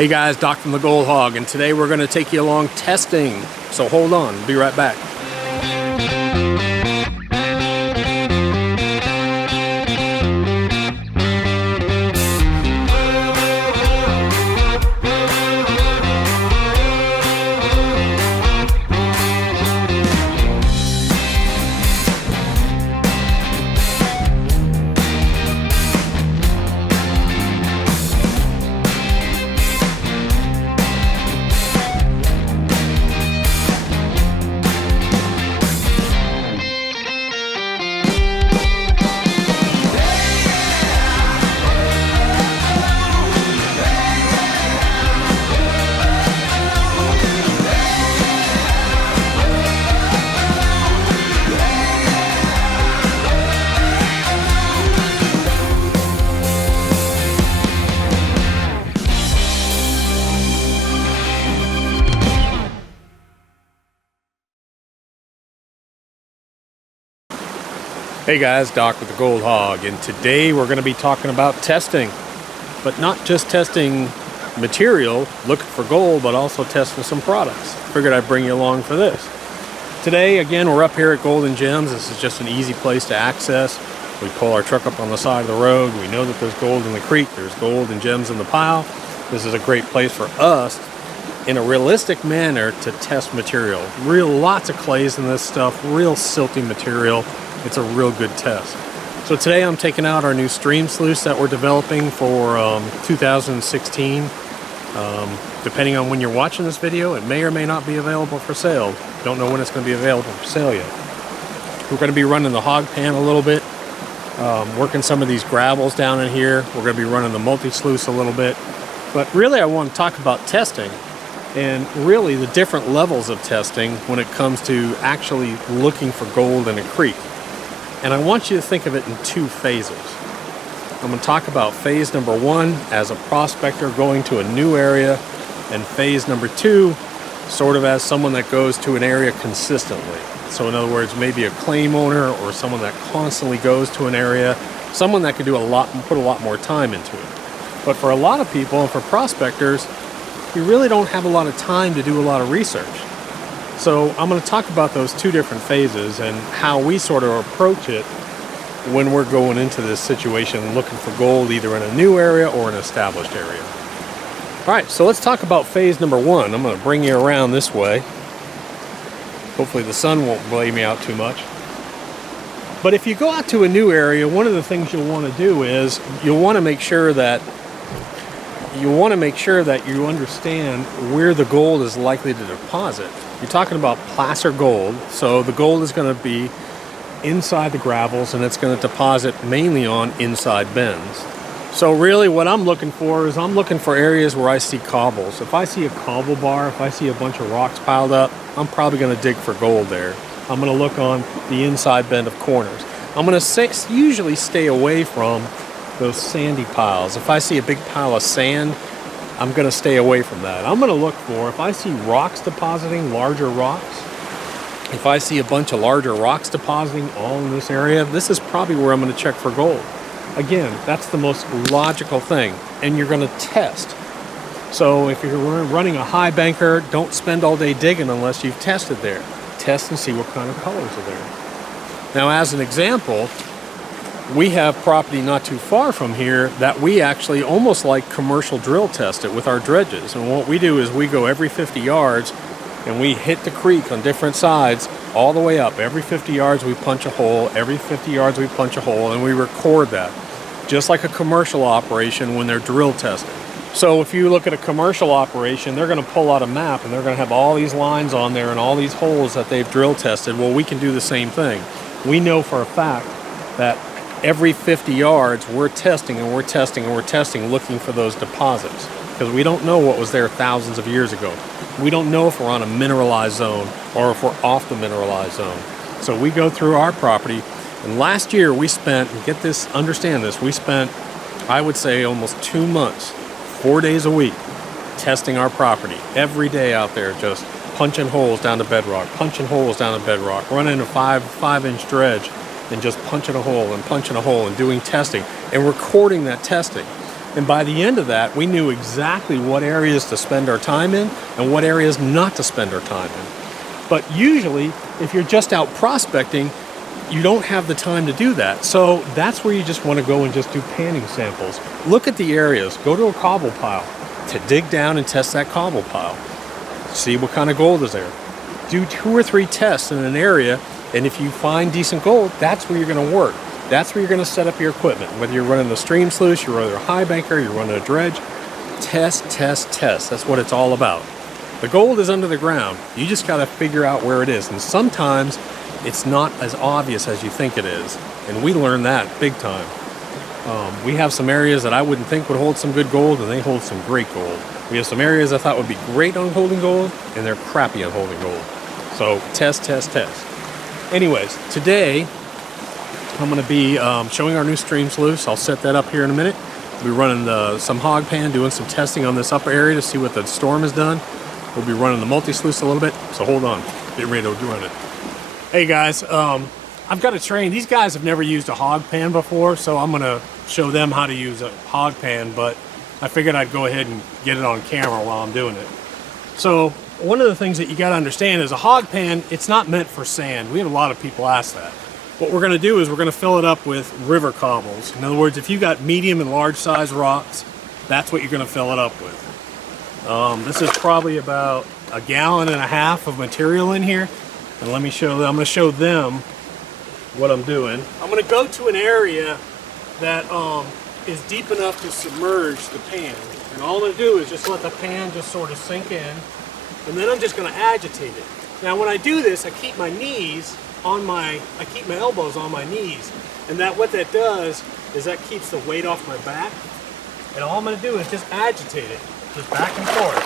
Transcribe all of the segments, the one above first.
Hey guys, Doc from the Gold Hog, and today we're going to take you along testing. So hold on, be right back. Hey guys, Doc with the Gold Hog, and today we're going to be talking about testing, but not just testing material, looking for gold, but also testing some products. Figured I'd bring you along for this. Today, again, we're up here at Gold and Gems. This is just an easy place to access. We pull our truck up on the side of the road. We know that there's gold in the creek. There's gold and gems in the pile. This is a great place for us, in a realistic manner, to test material. Lots of clays in this stuff, real silty material. It's a real good test. So today I'm taking out our new stream sluice that we're developing for 2016. Depending on when you're watching this video, it may or may not be available for sale. Don't know when it's going to be available for sale yet. We're going to be running the HogPan a little bit, working some of these gravels down in here. We're going to be running the Multi Sluice a little bit. But really I want to talk about testing, and really the different levels of testing when it comes to actually looking for gold in a creek. And I want you to think of it in two phases. I'm going to talk about phase number one as a prospector going to a new area, and phase number two sort of as someone that goes to an area consistently. So in other words, maybe a claim owner or someone that constantly goes to an area, someone that could do a lot and put a lot more time into it. But for a lot of people and for prospectors, you really don't have a lot of time to do a lot of research. So I'm going to talk about those two different phases and how we sort of approach it when we're going into this situation looking for gold either in a new area or an established area. Alright, so let's talk about phase number one. I'm going to bring you around this way. Hopefully the sun won't blay me out too much. But if you go out to a new area, one of the things you'll want to do is you'll want to make sure that you understand where the gold is likely to deposit. You're talking about placer gold, so the gold is going to be inside the gravels and it's going to deposit mainly on inside bends. So really what I'm looking for is I'm looking for areas where I see cobbles. If I see a cobble bar, if I see a bunch of rocks piled up, I'm probably going to dig for gold there. I'm going to look on the inside bend of corners. I'm going to usually stay away from those sandy piles. If I see a big pile of sand, I'm going to stay away from that. I'm going to look for, if I see rocks depositing, larger rocks, if I see a bunch of larger rocks depositing all in this area, this is probably where I'm going to check for gold. Again, that's the most logical thing, and you're going to test. So if you're running a high banker, don't spend all day digging unless you've tested there. Test and see what kind of colors are there. Now, as an example, we have property not too far from here that we actually almost like commercial drill test it with our dredges. And what we do is we go every 50 yards and we hit the creek on different sides all the way up. Every 50 yards we punch a hole, every 50 yards we punch a hole, and we record that. Just like a commercial operation when they're drill testing. So if you look at a commercial operation, they're going to pull out a map and they're going to have all these lines on there and all these holes that they've drill tested. Well, we can do the same thing. We know for a fact that every 50 yards we're testing and we're testing and we're testing, looking for those deposits, because we don't know what was there thousands of years ago. We don't know if we're on a mineralized zone or if we're off the mineralized zone. So we go through our property, and last year we spent, and get this, understand this, we spent, I would say, almost 2 months, 4 days a week, testing our property every day out there, just punching holes down to bedrock, punching holes down to bedrock, running a 5-inch dredge and just punching a hole and doing testing and recording that testing. And by the end of that, we knew exactly what areas to spend our time in and what areas not to spend our time in. But usually, if you're just out prospecting, you don't have the time to do that. So that's where you just want to go and just do panning samples. Look at the areas. Go to a cobble pile to dig down and test that cobble pile. See what kind of gold is there. Do 2 or 3 tests in an area, and if you find decent gold, that's where you're going to work. That's where you're going to set up your equipment. Whether you're running a stream sluice, you're running a high banker, you're running a dredge. Test, test, test. That's what it's all about. The gold is under the ground. You just got to figure out where it is. And sometimes it's not as obvious as you think it is. And we learned that big time. We have some areas that I wouldn't think would hold some good gold, and they hold some great gold. We have some areas I thought would be great on holding gold, and they're crappy on holding gold. So test, test, test. Anyways, today I'm going to be showing our new stream sluice. I'll set that up here in a minute. We'll be running some HogPan, doing some testing on this upper area to see what the storm has done. We'll be running the Multi Sluice a little bit, so hold on. Get ready to run it. Hey guys, I've got to train. These guys have never used a HogPan before, so I'm going to show them how to use a HogPan, but I figured I'd go ahead and get it on camera while I'm doing it. So one of the things that you got to understand is a HogPan, it's not meant for sand. We have a lot of people ask that. What we're going to do is we're going to fill it up with river cobbles. In other words, if you've got medium and large size rocks, that's what you're going to fill it up with. This is probably about 1.5 gallons of material in here. And let me show them, I'm going to show them what I'm doing. I'm going to go to an area that is deep enough to submerge the pan. And all I'm going to do is just let the pan just sort of sink in. And then I'm just going to agitate it. Now when I do this, I keep my knees on I keep my elbows on my knees. And what that does is that keeps the weight off my back. And all I'm going to do is just agitate it, just back and forth.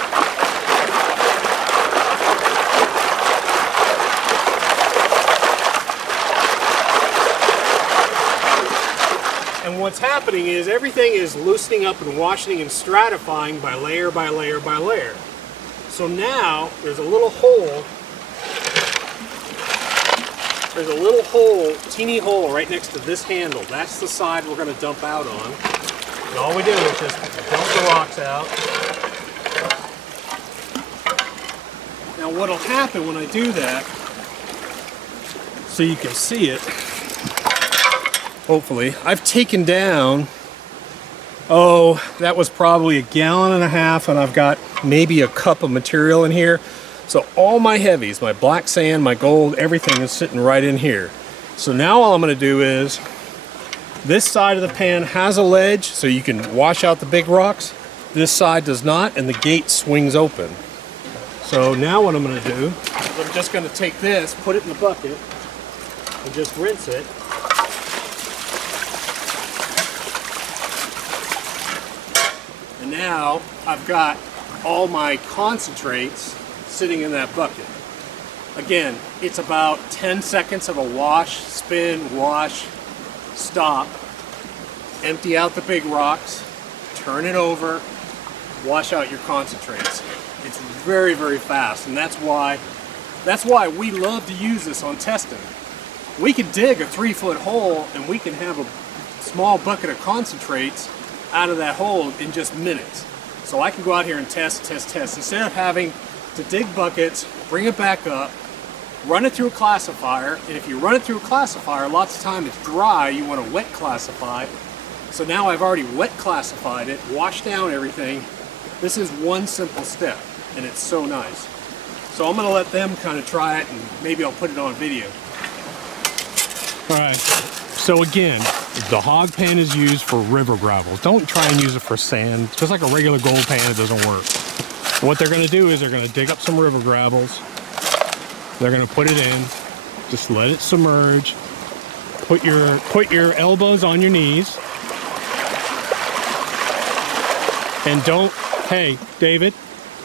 And what's happening is everything is loosening up and washing and stratifying by layer by layer by layer. So now there's a little hole. There's a little hole, teeny hole right next to this handle. That's the side we're going to dump out on. And all we do is just dump the rocks out. Now what'll happen when I do that, so you can see it, hopefully, I've taken down, that was probably 1.5 gallons, and I've got maybe a cup of material in here. So all my heavies, my black sand, my gold, everything is sitting right in here. So now all I'm going to do is, this side of the pan has a ledge so you can wash out the big rocks. This side does not, and the gate swings open. So now what I'm going to do is I'm just going to take this, put it in the bucket, and just rinse it. And now I've got all my concentrates sitting in that bucket. Again, it's about 10 seconds of a wash, spin, wash, stop, empty out the big rocks, turn it over, wash out your concentrates. It's very, very fast, and that's why we love to use this on testing. We can dig a 3-foot hole and we can have a small bucket of concentrates out of that hole in just minutes. So I can go out here and test. Instead of having to dig buckets, bring it back up, run it through a classifier, and if you run it through a classifier, lots of time it's dry, you want to wet classify. So now I've already wet classified it, washed down everything. This is one simple step, and it's so nice. So I'm going to let them kind of try it, and maybe I'll put it on video. All right, so again, the HogPan is used for river gravel. Don't try and use it for sand. Just like a regular gold pan, it doesn't work. What they're going to do is they're going to dig up some river gravels. They're going to put it in. Just let it submerge. Put your elbows on your knees. And don't, hey, David,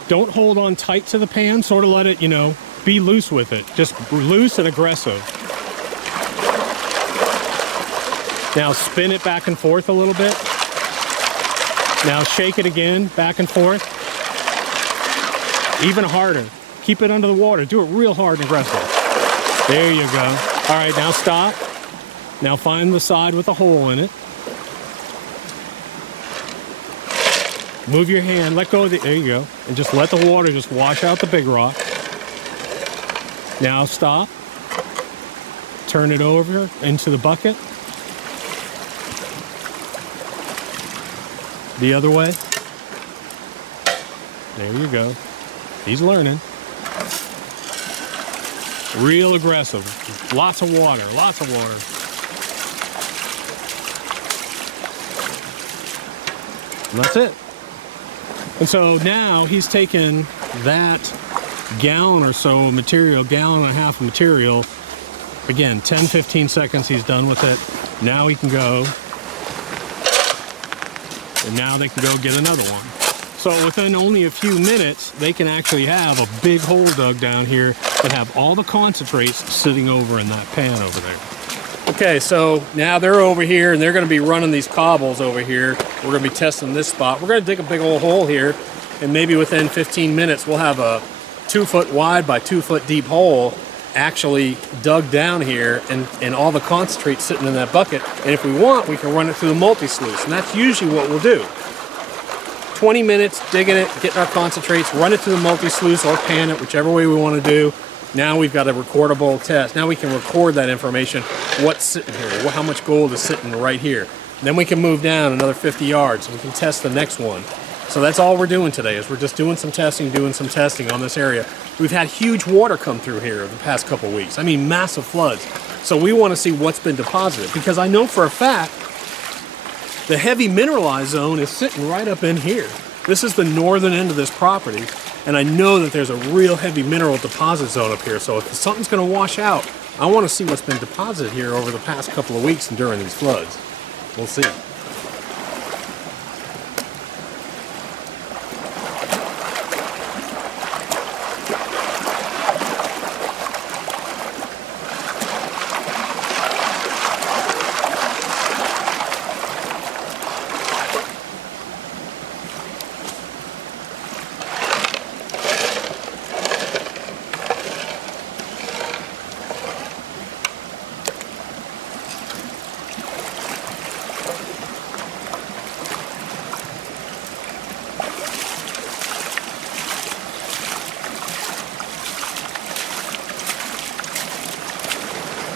don't hold on tight to the pan. Sort of let it, be loose with it. Just loose and aggressive. Now spin it back and forth a little bit. Now shake it again, back and forth. Even harder. Keep it under the water. Do it real hard and aggressive. There you go. All right, now stop. Now find the side with a hole in it. Move your hand, let go of the, there you go, and just let the water just wash out the big rock. Now stop. Turn it over into the bucket. The other way. There you go. He's learning. Real aggressive. Lots of water, lots of water. And that's it. And so now he's taken that gallon or so of material, gallon and a half of material. Again, 10, 15 seconds, he's done with it. Now he can go. And now they can go get another one. So within only a few minutes, they can actually have a big hole dug down here and have all the concentrates sitting over in that pan over there. Okay, so now they're over here and they're gonna be running these cobbles over here. We're gonna be testing this spot. We're gonna dig a big old hole here, and maybe within 15 minutes, we'll have a 2 foot wide by 2 foot deep hole actually dug down here, and all the concentrate sitting in that bucket. And if we want, we can run it through the Multi Sluice, and that's usually what we'll do. 20 minutes digging it, getting our concentrates, run it through the Multi Sluice or pan it, whichever way we want to do. Now we've got a recordable test. Now we can record that information, what's sitting here, how much gold is sitting right here. Then we can move down another 50 yards and we can test the next one. So that's all we're doing today, is we're just doing some testing on this area. We've had huge water come through here the past couple weeks. I mean, massive floods. So we want to see what's been deposited, because I know for a fact the heavy mineralized zone is sitting right up in here. This is the northern end of this property, and I know that there's a real heavy mineral deposit zone up here. So if something's going to wash out, I want to see what's been deposited here over the past couple of weeks and during these floods. We'll see.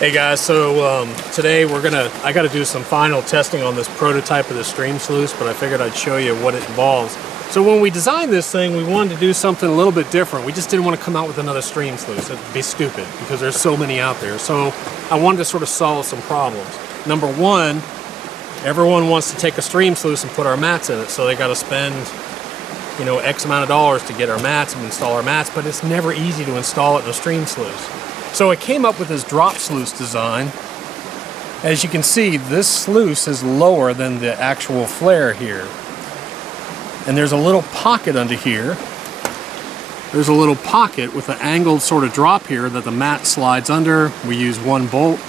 Hey guys, so today I got to do some final testing on this prototype of the stream sluice, but I figured I'd show you what it involves. So when we designed this thing, we wanted to do something a little bit different. We just didn't want to come out with another stream sluice. It'd be stupid because there's so many out there. So I wanted to sort of solve some problems. Number one, everyone wants to take a stream sluice and put our mats in it, so they got to spend, you know, X amount of dollars to get our mats and install our mats, but it's never easy to install it in a stream sluice. So I came up with this drop sluice design. As you can see, this sluice is lower than the actual flare here. And there's a little pocket under here. There's a little pocket with an angled sort of drop here that the mat slides under. We use one bolt.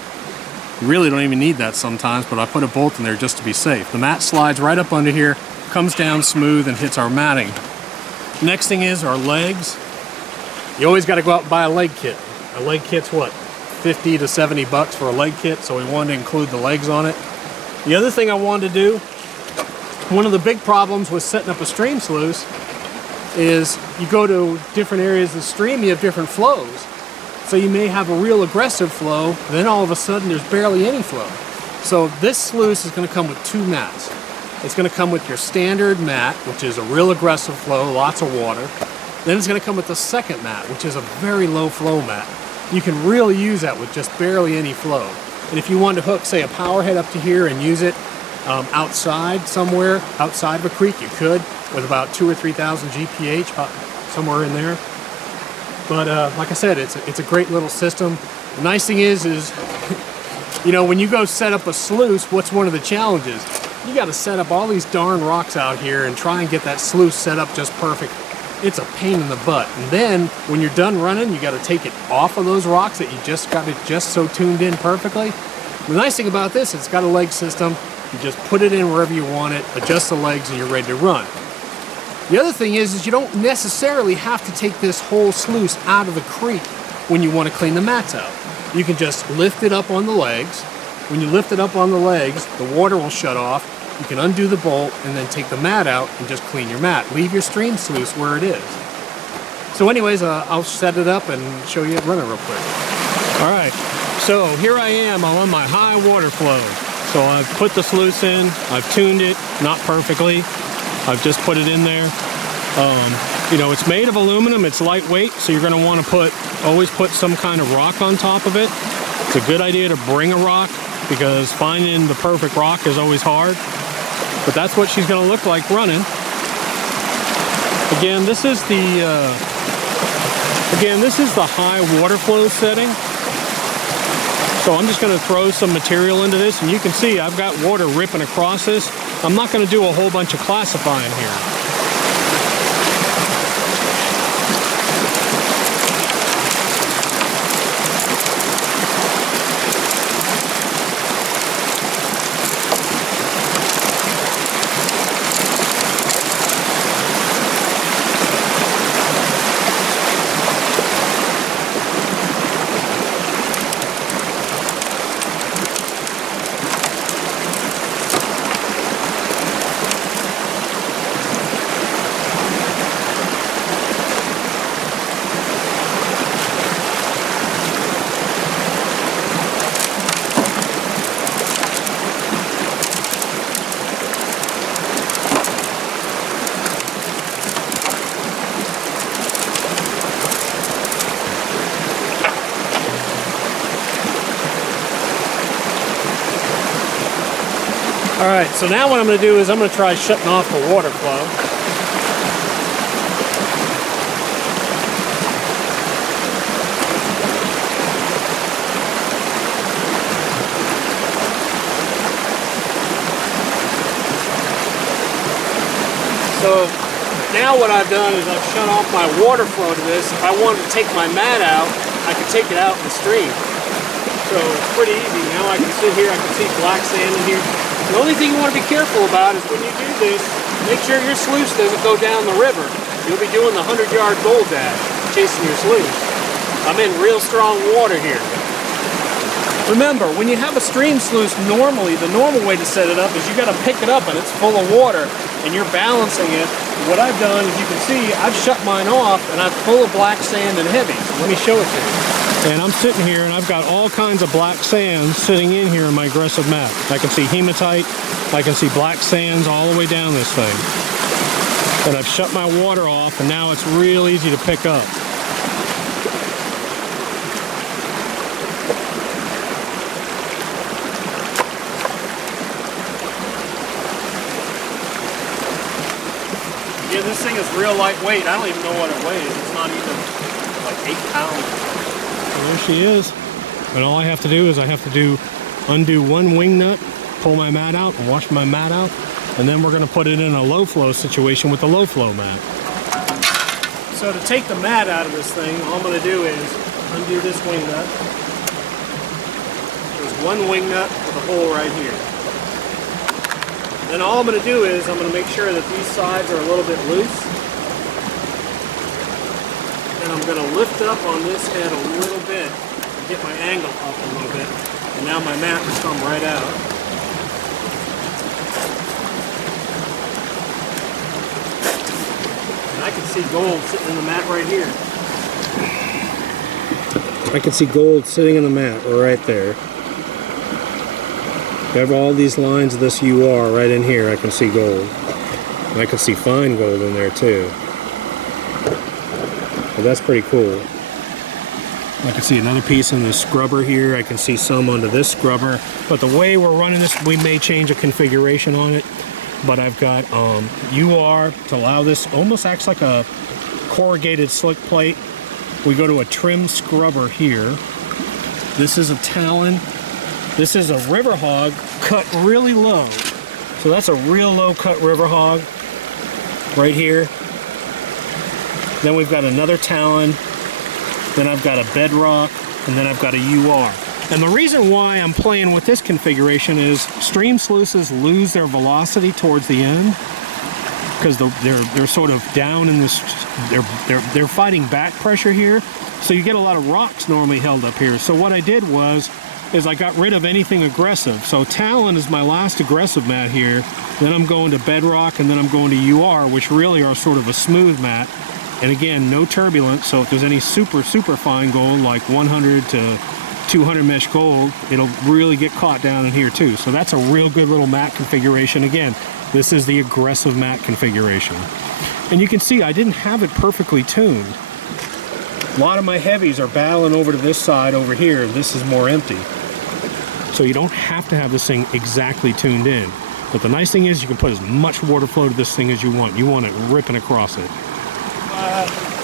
You really don't even need that sometimes, but I put a bolt in there just to be safe. The mat slides right up under here, comes down smooth and hits our matting. Next thing is our legs. You always got to go out and buy a leg kit. A leg kit's what, 50 to 70 bucks for a leg kit, so we wanted to include the legs on it. The other thing I wanted to do, one of the big problems with setting up a stream sluice is you go to different areas of the stream, you have different flows. So you may have a real aggressive flow, then all of a sudden there's barely any flow. So this sluice is going to come with two mats. It's going to come with your standard mat, which is a real aggressive flow, lots of water. Then it's going to come with the second mat, which is a very low flow mat. You can really use that with just barely any flow. And if you wanted to hook, say, a power head up to here and use it outside somewhere, outside of a creek, you could, with about 2,000 or 3,000 GPH, about somewhere in there. But like I said, it's a great little system. The nice thing is you know, when you go set up a sluice, what's one of the challenges? You got to set up all these darn rocks out here and try and get that sluice set up just perfect. It's a pain in the butt. And then when you're done running, you got to take it off of those rocks that you just got it just so tuned in perfectly. The nice thing about this, it's got a leg system. You just put it in wherever you want it, adjust the legs, and you're ready to run. The other thing is you don't necessarily have to take this whole sluice out of the creek when you want to clean the mats out. You can just lift it up on the legs. When you lift it up on the legs, the water will shut off. you can undo the bolt and then take the mat out and just clean your mat. Leave your stream sluice where it is. So anyways, I'll set it up and show you it running real quick. All right, so here I am, I'm on my high water flow. So I've put the sluice in, I've tuned it, not perfectly. I've just put it in there. You know, it's made of aluminum, it's lightweight, so you're gonna wanna always put some kind of rock on top of it. It's a good idea to bring a rock because finding the perfect rock is always hard. But that's what she's gonna look like running. Again, this is the high water flow setting. So I'm just gonna throw some material into this, and you can see I've got water ripping across this. I'm not gonna do a whole bunch of classifying here. All right, so now what I'm going to do is I'm going to try shutting off the water flow. So now what I've done is I've shut off my water flow to this. If I wanted to take my mat out, I could take it out in the stream. So it's pretty easy. Now I can sit here, I can see black sand in here. The only thing you want to be careful about is when you do this, make sure your sluice doesn't go down the river. You'll be doing the 100-yard gold dash, chasing your sluice. I'm in real strong water here. Remember, when you have a stream sluice, normally, the normal way to set it up is you got to pick it up and it's full of water and you're balancing it. What I've done, as you can see, I've shut mine off and I'm full of black sand and heavy. So let me show it to you. And I'm sitting here and I've got all kinds of black sands sitting in here in my aggressive mat. I can see hematite, I can see black sands all the way down this thing. And I've shut my water off and now it's real easy to pick up. Yeah, this thing is real lightweight. I don't even know what it weighs. It's not even like 8 pounds. There she is. And all I have to do is undo one wing nut, pull my mat out, and wash my mat out, and then we're going to put it in a low flow situation with the low flow mat. So to take the mat out of this thing, all I'm going to do is undo this wing nut. There's one wing nut with a hole right here. Then all I'm going to do is I'm going to make sure that these sides are a little bit loose. And I'm going to lift up on this head a little bit, get my angle up a little bit, and now my mat will come right out. And I can see gold sitting in the mat right here. I can see gold sitting in the mat right there. You have all these lines of this UR right in here, I can see gold. And I can see fine gold in there too. But that's pretty cool. I can see another piece in the scrubber here. I can see some under this scrubber. But the way we're running this, we may change a configuration on it. But I've got UR to allow this, almost acts like a corrugated slick plate. We go to a trim scrubber here. This is a Talon. This is a river hog cut really low. So that's a real low cut river hog right here. Then we've got another Talon, then I've got a Bedrock, and then I've got a UR. And the reason why I'm playing with this configuration is stream sluices lose their velocity towards the end because they're sort of down in this, they're fighting back pressure here. So you get a lot of rocks normally held up here. So what I did was, is I got rid of anything aggressive. So Talon is my last aggressive mat here. Then I'm going to Bedrock, and then I'm going to UR, which really are sort of a smooth mat. And again, no turbulence, so if there's any super fine gold, like 100 to 200 mesh gold, it'll really get caught down in here too. So that's a real good little mat configuration. Again, this is the aggressive mat configuration. And you can see I didn't have it perfectly tuned. A lot of my heavies are battling over to this side over here. This is more empty. So you don't have to have this thing exactly tuned in. But the nice thing is you can put as much water flow to this thing as you want. You want it ripping across it.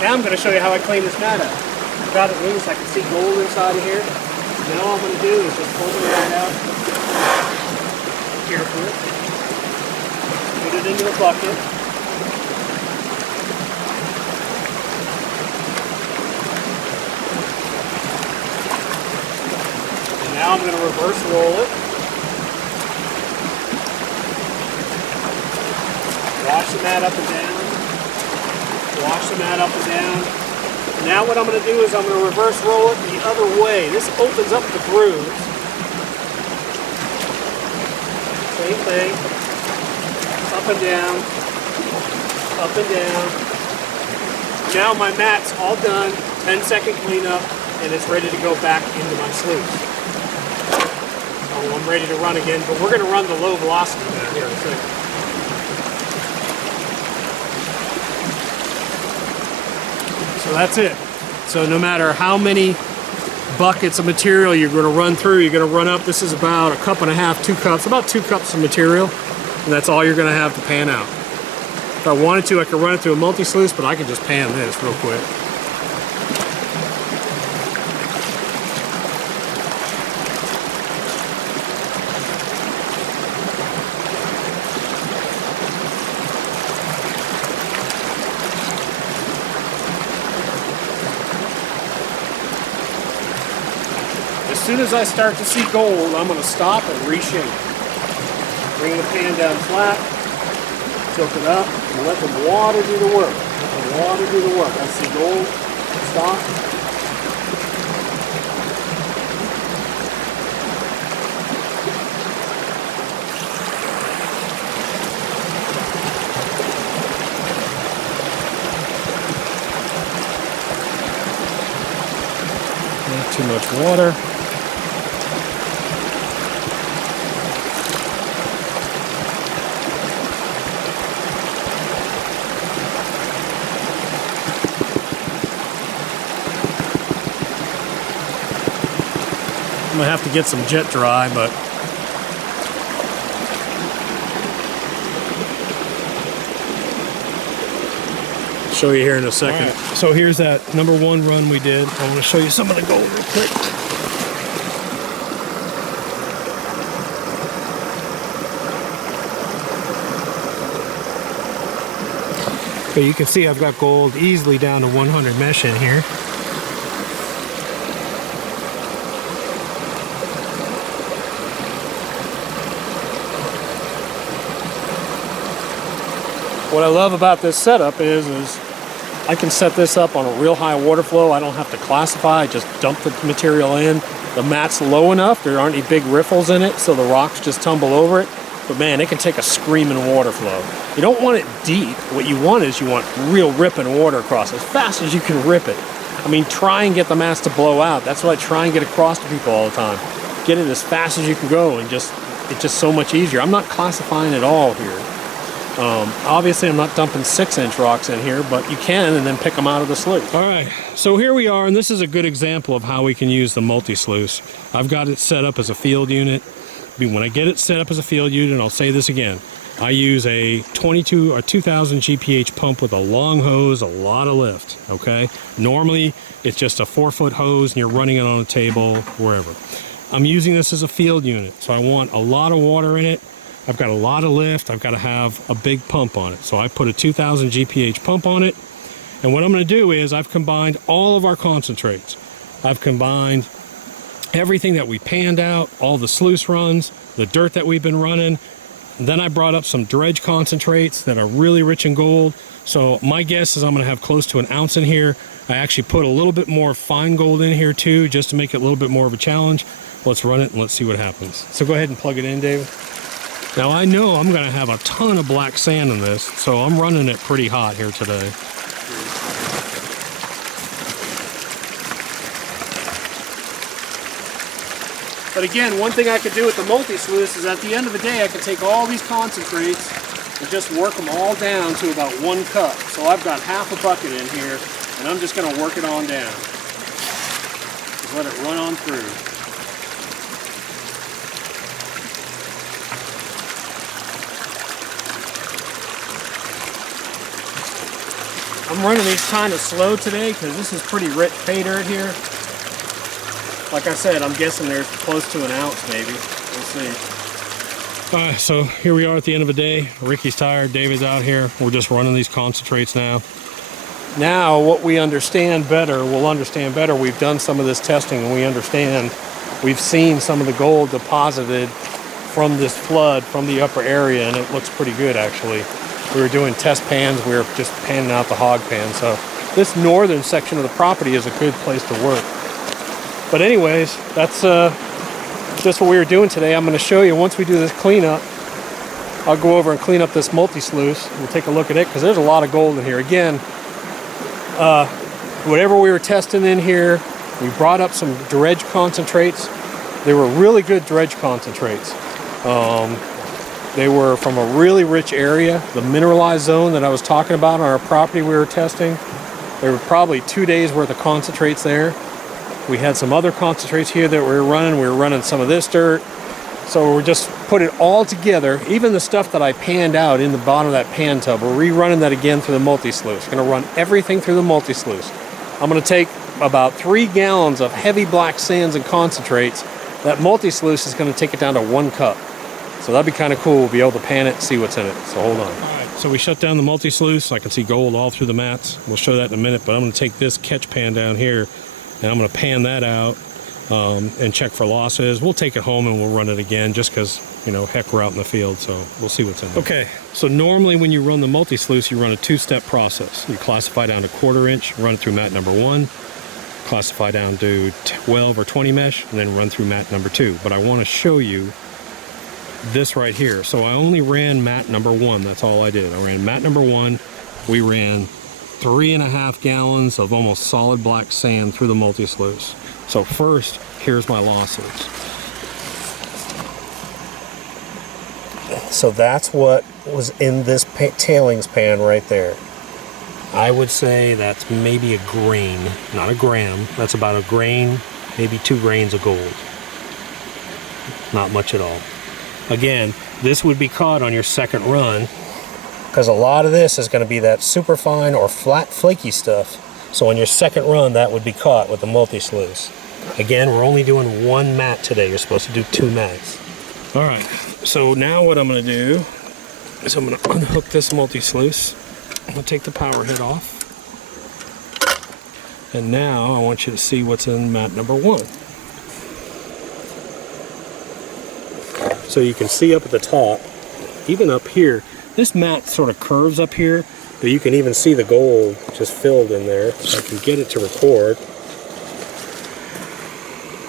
Now I'm going to show you how I clean this mat up. I've got it loose. I can see gold inside of here. Now all I'm going to do is just pull the mat out carefully. Put it into a bucket. Now I'm going to reverse roll it. Wash the mat up and down. Wash the mat up and down. Now what I'm going to do is I'm going to reverse roll it the other way. This opens up the grooves. Same thing. Up and down. Up and down. Now my mat's all done. 10-second cleanup, and it's ready to go back into my sluice. I'm ready to run again, but we're going to run the low velocity mat here in a second. So that's it. So no matter how many buckets of material you're going to run through, you're going to run up. This is about a cup and a half, 2 cups, about 2 cups of material, and that's all you're going to have to pan out. If I wanted to, I could run it through a multi-sluice, but I can just pan this real quick. As soon as I start to see gold, I'm going to stop and reshape. Bring the pan down flat, tilt it up, and let the water do the work. Let the water do the work. I see gold, stop. Not too much water. I'm gonna have to get some jet dry, but show you here in a second. Right. So here's that #1 run we did. I want to show you some of the gold real quick. Okay, you can see I've got gold easily down to 100 mesh in here. What I love about this setup is I can set this up on a real high water flow. I don't have to classify, I just dump the material in. The mat's low enough, there aren't any big riffles in it, so the rocks just tumble over it. But man, it can take a screaming water flow. You don't want it deep. What you want is you want real ripping water across as fast as you can rip it. I mean, try and get the mats to blow out. That's what I try and get across to people all the time. Get it as fast as you can go, and it's just so much easier. I'm not classifying at all here. Obviously I'm not dumping 6-inch rocks in here, but you can, and then pick them out of the sluice. All right, so here we are, and this is a good example of how we can use the multi-sluice. I've got it set up as a field unit. When I get it set up as a field unit, and I'll say this again, I use a 22 or 2000 GPH pump with a long hose, a lot of lift, okay? Normally it's just a 4-foot hose and you're running it on a table, wherever. I'm using this as a field unit, so I want a lot of water in it. I've got a lot of lift. I've got to have a big pump on it. So I put a 2000 GPH pump on it. And what I'm going to do is I've combined all of our concentrates. I've combined everything that we panned out, all the sluice runs, the dirt that we've been running. And then I brought up some dredge concentrates that are really rich in gold. So my guess is I'm going to have close to an ounce in here. I actually put a little bit more fine gold in here too, just to make it a little bit more of a challenge. let's run it and let's see what happens. So go ahead and plug it in, David. Now I know I'm gonna have a ton of black sand in this, so I'm running it pretty hot here today. But again, one thing I could do with the Multi Sluice is at the end of the day, I could take all these concentrates and just work them all down to about 1 cup. So I've got half a bucket in here, and I'm just gonna work it on down. Just let it run on through. I'm running these kind of slow today because this is pretty rich pay dirt here. Like I said, I'm guessing there's close to an ounce maybe. We'll see. All right, so here we are at the end of the day. Ricky's tired, David's out here. We're just running these concentrates now. Now what we understand better, we'll understand better. We've done some of this testing and we understand. We've seen some of the gold deposited from this flood, from the upper area, and it looks pretty good actually. We were doing test pans, we were just panning out the HogPan. So this northern section of the property is a good place to work. But anyways, that's just what we were doing today. I'm going to show you once we do this cleanup. I'll go over and clean up this Multi Sluice. We'll take a look at it because there's a lot of gold in here. Again, whatever we were testing in here, we brought up some dredge concentrates. They were really good dredge concentrates. They were from a really rich area, the mineralized zone that I was talking about on our property we were testing. There were probably 2 days worth of concentrates there. We had some other concentrates here that we were running. We were running some of this dirt. So we're just put it all together. Even the stuff that I panned out in the bottom of that pan tub, we're rerunning that again through the Multi Sluice. Gonna run everything through the Multi Sluice. I'm gonna take about 3 gallons of heavy black sands and concentrates. That Multi Sluice is gonna take it down to 1 cup. So that'd be kind of cool. We'll be able to pan it and see what's in it. So hold on. All right, so we shut down the Multi Sluice. I can see gold all through the mats. We'll show that in a minute, but I'm gonna take this catch pan down here and I'm gonna pan that out and check for losses. We'll take it home and we'll run it again just because, you know, heck, we're out in the field, so we'll see what's in there. Okay, so normally when you run the Multi Sluice, you run a 2-step process. You classify down to 1/4 inch, run it through mat number 1, classify down to 12 or 20 mesh, and then run through mat number 2. But I wanna show you this right here. So I only ran mat number 1, that's all I did. I ran mat number 1, we ran 3.5 gallons of almost solid black sand through the Multi Sluice. So first, here's my losses. So that's what was in this tailings pan right there. I would say that's maybe a grain, not a gram. That's about a grain, maybe 2 grains of gold. Not much at all. Again, this would be caught on your second run because a lot of this is going to be that super fine or flat flaky stuff. So on your second run, that would be caught with the Multi Sluice. Again, we're only doing 1 mat today. You're supposed to do 2 mats. All right, so now what I'm going to do is I'm going to unhook this Multi Sluice. I'm going to take the power head off. And now I want you to see what's in mat number 1. So you can see up at the top, even up here, this mat sort of curves up here, but you can even see the gold just filled in there. So I can get it to record.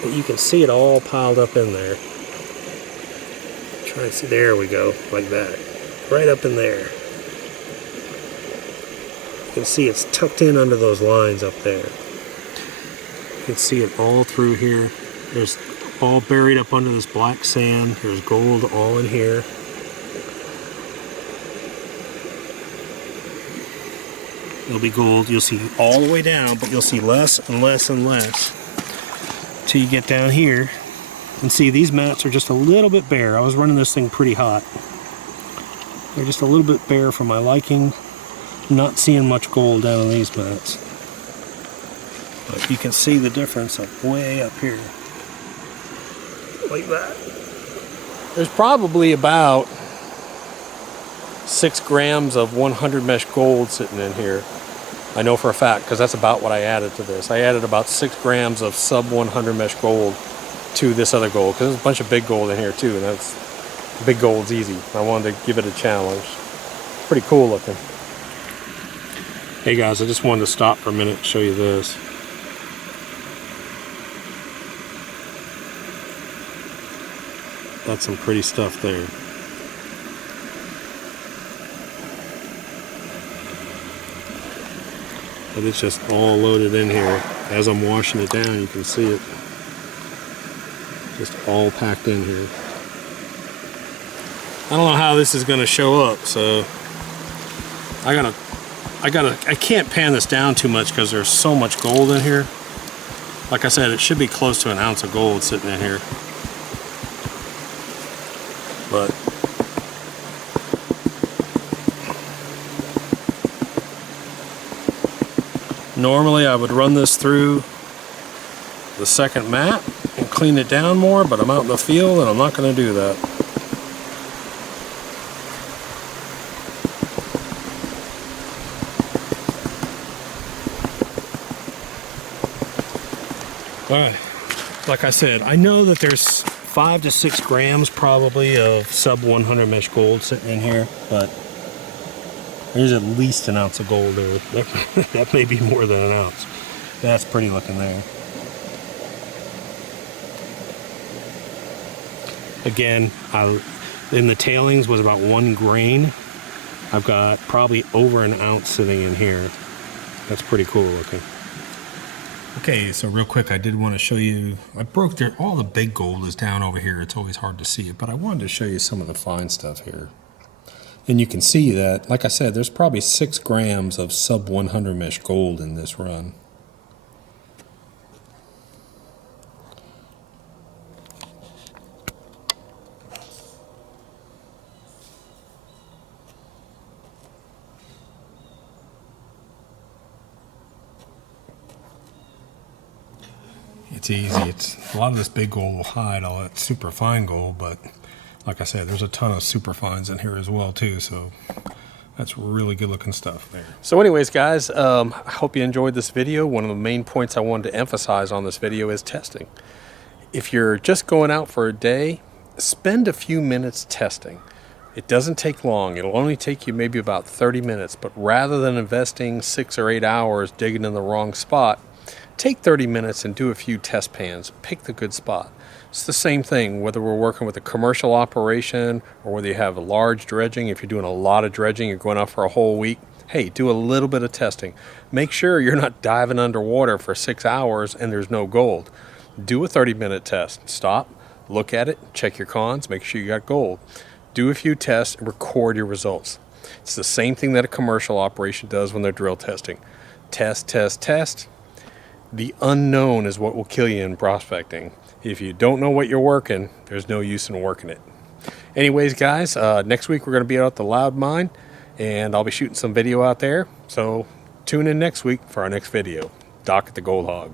But you can see it all piled up in there. Try and see, there we go, like that. Right up in there. You can see it's tucked in under those lines up there. You can see it all through here. There's all buried up under this black sand. There's gold all in here. There'll be gold. You'll see all the way down, but you'll see less and less and less till you get down here. And see, these mats are just a little bit bare. I was running this thing pretty hot. They're just a little bit bare for my liking. I'm not seeing much gold down on these mats. But you can see the difference like way up here. Like that. There's probably about 6 grams of 100 mesh gold sitting in here. I know for a fact because that's about what I added to this. I added about 6 grams of sub 100 mesh gold to this other gold because there's a bunch of big gold in here too, and that's big gold's easy. I wanted to give it a challenge. Pretty cool looking. Hey guys, I just wanted to stop for a minute and show you this. That's some pretty stuff there. But it's just all loaded in here. As I'm washing it down, you can see it. Just all packed in here. I don't know how this is gonna show up, so I can't pan this down too much because there's so much gold in here. Like I said, it should be close to an ounce of gold sitting in here. But normally I would run this through the second mat and clean it down more, but I'm out in the field and I'm not going to do that. Alright, like I said, I know that there's 5 to 6 grams probably of sub 100 mesh gold sitting in here, but there's at least an ounce of gold there. That may be more than an ounce. That's pretty looking there. Again, in the tailings was about 1 grain. I've got probably over an ounce sitting in here. That's pretty cool looking. Okay, so real quick, I did want to show you, I broke there, all the big gold is down over here. It's always hard to see it, but I wanted to show you some of the fine stuff here. And you can see that, like I said, there's probably 6 grams of sub 100 mesh gold in this run. It's easy. It's a lot of this big gold will hide all that super fine gold, but like I said, there's a ton of super fines in here as well too, so that's really good looking stuff there. So anyways, guys, I hope you enjoyed this video. One of the main points I wanted to emphasize on this video is testing. If you're just going out for a day, spend a few minutes testing. It doesn't take long. It'll only take you maybe about 30 minutes, but rather than investing 6 or 8 hours digging in the wrong spot, take 30 minutes and do a few test pans. Pick the good spot. It's the same thing whether we're working with a commercial operation or whether you have a large dredging. If you're doing a lot of dredging, you're going out for a whole week, hey, do a little bit of testing. Make sure you're not diving underwater for 6 hours and there's no gold. Do a 30-minute test. Stop, look at it, check your cons, make sure you got gold. Do a few tests and record your results. It's the same thing that a commercial operation does when they're drill testing. Test, test, test. The unknown is what will kill you in prospecting. If you don't know what you're working, there's no use in working it. Anyways, guys, next week we're going to be out at the Loud Mine, and I'll be shooting some video out there. So tune in next week for our next video. Doc at the Gold Hog.